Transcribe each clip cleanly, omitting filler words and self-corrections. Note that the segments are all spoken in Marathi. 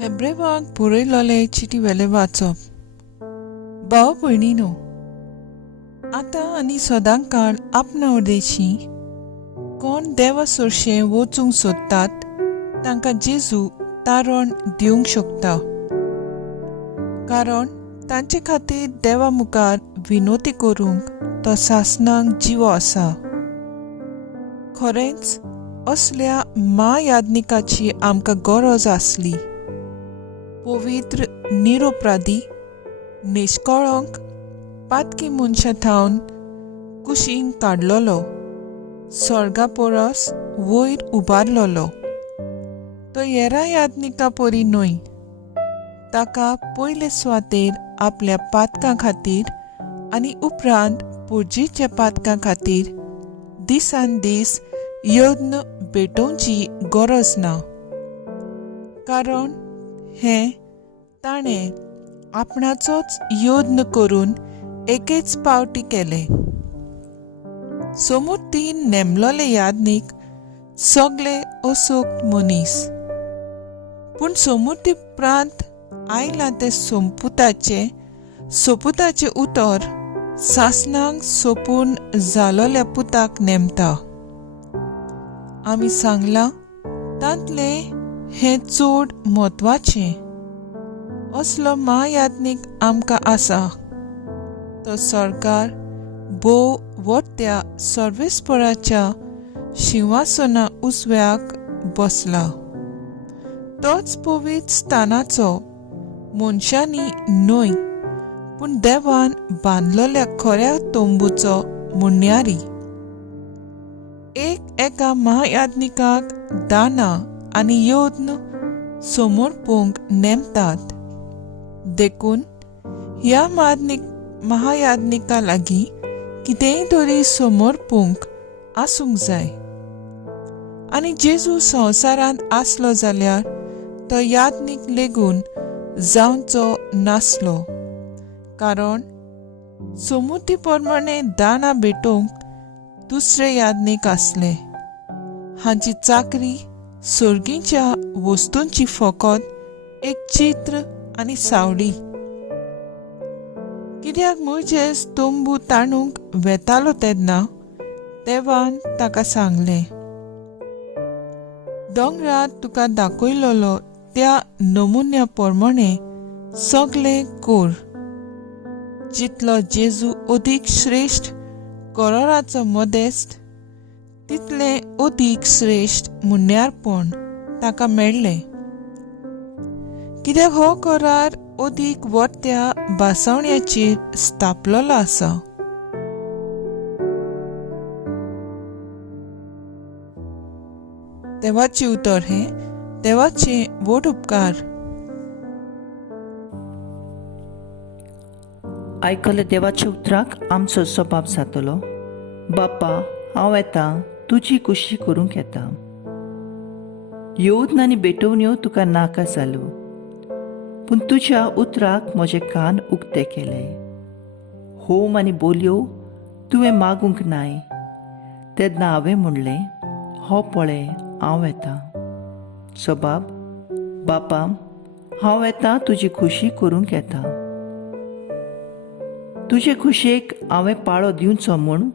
हेब्रेवाक बरयलोले चिटी वेले वाचप. भाव भयणीनो, आतां आनी सदां काळ आपणा उर्देशी कोण देवा सोरशें वचूंक सोदतात तांकां जेजू तारण दिवंक शकता, कारण तांचे खातीर देवा मुखार विनोती करूंक तो सासणांक जिवो आसा. खरेंच असल्या महायाज्ञिकाची आमकां गरज आसली. पवित्र निरपराधी निश्कळंक पातकी मनशां थावन कुशीक काडलोलो, स्वर्गा परस वयर उबारलोलो. तो हेरां याज्ञिका परी न्हय. ताका पयले सुवातेर आपल्या पातकां खातीर आनी उपरांत पुर्जीच्या पातकां खातीर दिसान दीस यत्न भेटोवची गरज ना, कारण हें ताणें आपणाचोच यत्न करून एकेच पावटी केलें. समोर तीन नेमलोले याज्ञीक सगळे असोक्त मनीस, पूण समोर उपरांत आयलां ते सोपुताचे उतर सासणांक सोपून जालोल्या पुताक नेमता. आमी सांगलां तांतले हें चड म्हत्वाचें. असलो महायाज्ञीक आमकां आसा. तो सरकार भोव व्हडल्या सर्वेस्पराच्या सिंहासना उजव्याक बसला. तोच पवित्र स्थानाचो मनशांनी न्हय, पूण देवान बांदलोल्या खऱ्या तोंबूचो मुण्यारी. एका महायाज्ञिकाक दानां आनी यत्न समर्पूंक नेमतात. देखून ह्या महायाज्ञिका लागीं कितेंय तरी समर्पूंक आसूंक जाय. आनी जेजू संवसारांत आसलो जाल्यार तो याज्ञीक लेगून जावचो नासलो, कारण समृद्धी प्रमाणें दानां भेटोवंक दुसरे याज्ञीक आसले. हांची चाकरी सर्गीच्या वस्तूंची फकत एक चित्र आनी सावळी. कित्याक मोइजेस तोंबू ताणूंक वेतालो तेन्ना देवान ताका सांगलें, दोंगरार तुका दाखयलोलो त्या नमुन्या प्रमाणें सगळें कर. जितलो जेजू अदीक श्रेश्ठ कराराचो मोदेस्त, तितलें अदीक श्रेश्ठ मुन्यारपण ताका मेळ्ळें. कित्याक हो करार अदीक व्हडल्या बासवण्याचेर स्थापलोलो आसा. देवाचे उतर हें देवाचे व्हड उपकार. आयकले देवाच्या उतराक आमचो स्वभाव जातलो. बापा, हांव येतां, तुजी कुशी करूंक येता. येवून आनी भेटोवन्यो तुका नाका जालो, पूण तुज्या उतराक म्हजे कान उक्ते केले. होम आनी बोलयो तुवें मागूंक नाय. तेन्ना हांवें म्हणलें, हो पळय हांव येतां. स्वभाव, बापा, हांव येतां, तुजी खुशी करूंक येता. तुजे खुशेक हांवें पाळो दिवचो म्हूण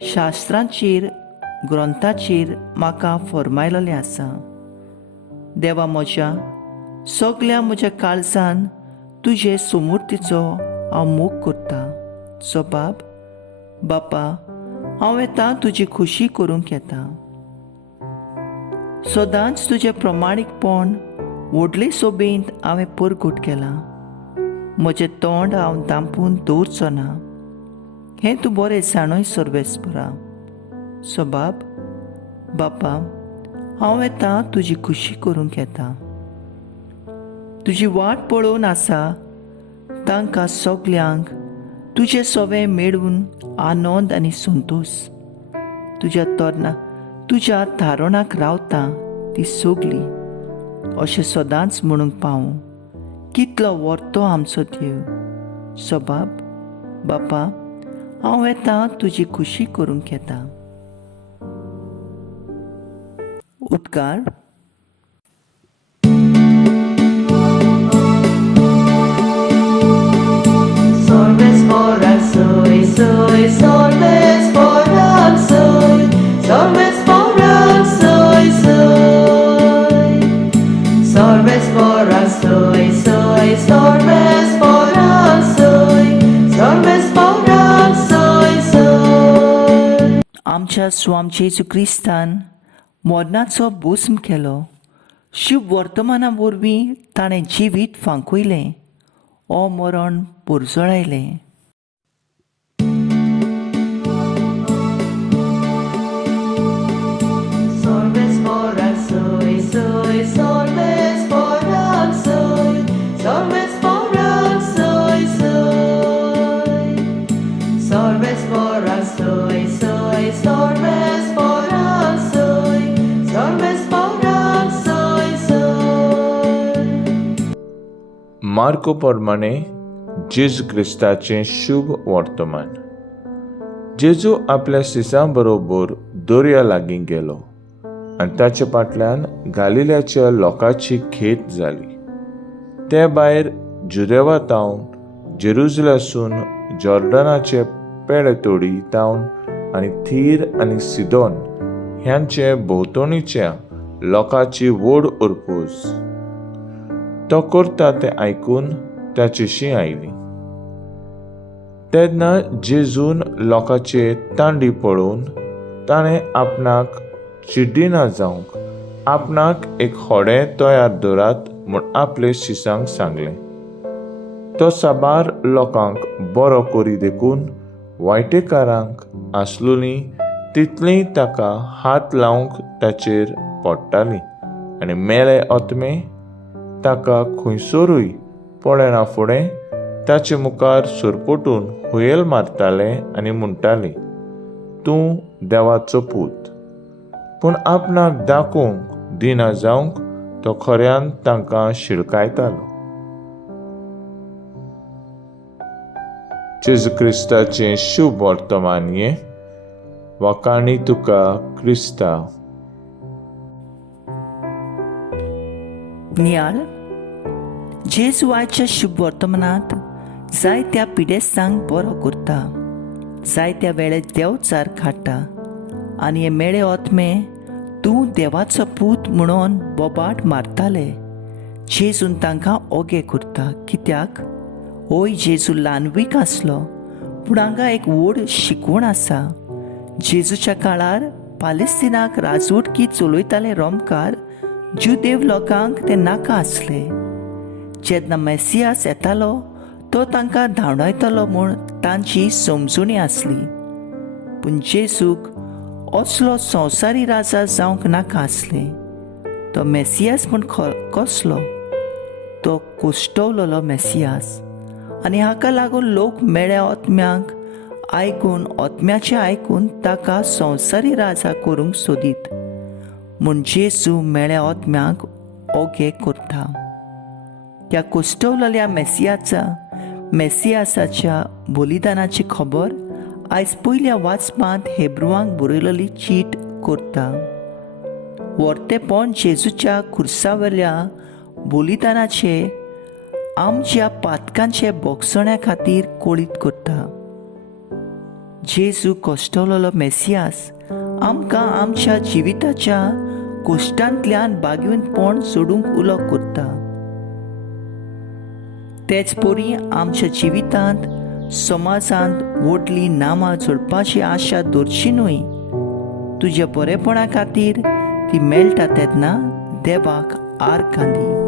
शास्त्रांचेर ग्रंथाचेर म्हाका फरमायलोलें आसा. देवा, म्हज्या काळजान तुजे समृद्धीचो हांव मोग करतां. स्वभाव, बापा, हांव येतां, तुजी खुशी करूंक येता. सदांच तुजें प्रमाणीकपण व्हडले सोबेंत हांवें परगट केलां. म्हजें तोंड हांव धांपून दवरचो ना. हें तूं बरें जाणय सर्वेस्परा. स्वभाव, बापा, हांव येतां, तुजी खुशी करूंक येता. तुजी वाट पळोवन आसा तांकां सगल्यांक तुजें सवें मेळून आनंद आनी संतोश. तुज्या थारोणाक रावता ती सगळीं अशें सदांच म्हणूंक पावूं. कितलो व्हरतो आमचो देव. स्वभाव, बापा, हांव येतां, तुजी खुशी करूंक येता. उद्गार. soy, sorbes porak soy, sorbes porak soy, soy. Sorbes porak soy, soy, sorbes porak soy, sorbes porak soy, soy. आमच्या स्वामचे येशू क्रिस्तान मरणाचो भस्म केलो. शुभ वर्तमाना वरवीं ताणें जिवीत फांकयलें. ओ मरण पुरजळायलें. Sorbes porak soy, soy, sorbes porak soy, sorbes porak soy, soy. Sorbes porak soy, soy, sorbes porak soy, sorbes porak soy, soy. Marco प्रमाणे जेजू क्रिस्ताचें शुभ वर्तमान. जेजू आपल्या शिसां बरोबर दर्या लागीं गेलो आनी ताचे फाटल्यान गालिल्याच्या लोकांची खेत जाली. ते भायर जुदेवातावन जेरुसलेमसून जॉर्डनाचे पेडतोडी तावन आनी थीर आनी सिदोन ह्यांचे भोंवतणीच्या लोकांची व्हड उरपूस. तो करता तें आयकून ताची शीं आयली. तेन्ना जेजून लोकांचे तांडी पळोवन ताणें आपणाक चिड्डिना जावंक आपणाक एक होडें तयार दवरात म्हूण आपले शिसांक सांगलें. तो साबार लोकांक बरो करी देखून वायटेकारांक आसलोलीं तितलीं ताका हात लावंक ताचेर पडटालीं आनी मेले ओतमे ताका खंयसरूय पडना फुडें ताचे मुखार सरपटून हुयेल मारताले आनी म्हणटाले, तूं देवाचो पूत. पूण आपणाक दाखोवंक दिना जावंक तो खऱ्यान तांकां शिडकायतालो. जेजू क्रिस्ताचें शुभ वर्तमान हें. वखाणी तुका क्रिस्ता. नियाळ. जेजू आयच्या शुभ वर्तमानांत जायत्या पिडेस्तांक बरो करता. जायत्या वेळेर देवचार काडटा आनी हे मेळे ओतमे तूं देवाचो पूत म्हणून बोबाट मारताले. जेजून तांकां ओगे करता. कित्याक होय जेजू ल्हानवीक आसलो पूण हांगा एक व्हड शिकवण आसा. जेजूच्या काळार पालेस्तिनाक राजवटकी चलयताले रोमकार जुदेव लोकांक ते नाका आसले. जेन्ना मेसियास येतालो तो तांकां धांवडायतलो म्हूण तांची समजुणी आसली. पूण जेजूक असलो संवसारी राजा जावंक नाका आसलें. तो मेसियास पूण कसलो? तो कुश्टवलेलो मेसियास. आनी हाका लागून लोक मेळ्या ओतम्यांक आयकून ओतम्याचें आयकून ताका संवसारी राजा करूंक सोदीत. म्हूण जेजू मेळ्या ओतम्यांक ओगे करता. त्या कुश्टवलेल्या मेसियासाच्या बलिदानाची खबर आयज पयल्या वाचपांत हेब्रुवांक बरयलेली चीट करता. वर्तेपण जेजूच्या खुर्सावेल्या बलिदानाचे आमच्या पातकांचे बोगसण्या खातीर कोळीत करता. जेजू कश्टवलेलो मेसियास आमकां आमच्या जिविताच्या कोश्टांतल्यान बागीवनपण सोडूंक उलो करता. तेच परी आमच्या जिवितांत समाजांत व्हडली नामां जोडपाची आशा दवरची न्हय. तुज्या बरेपणा खातीर ती मेळटा तेन्ना देवाक आर्गां दी.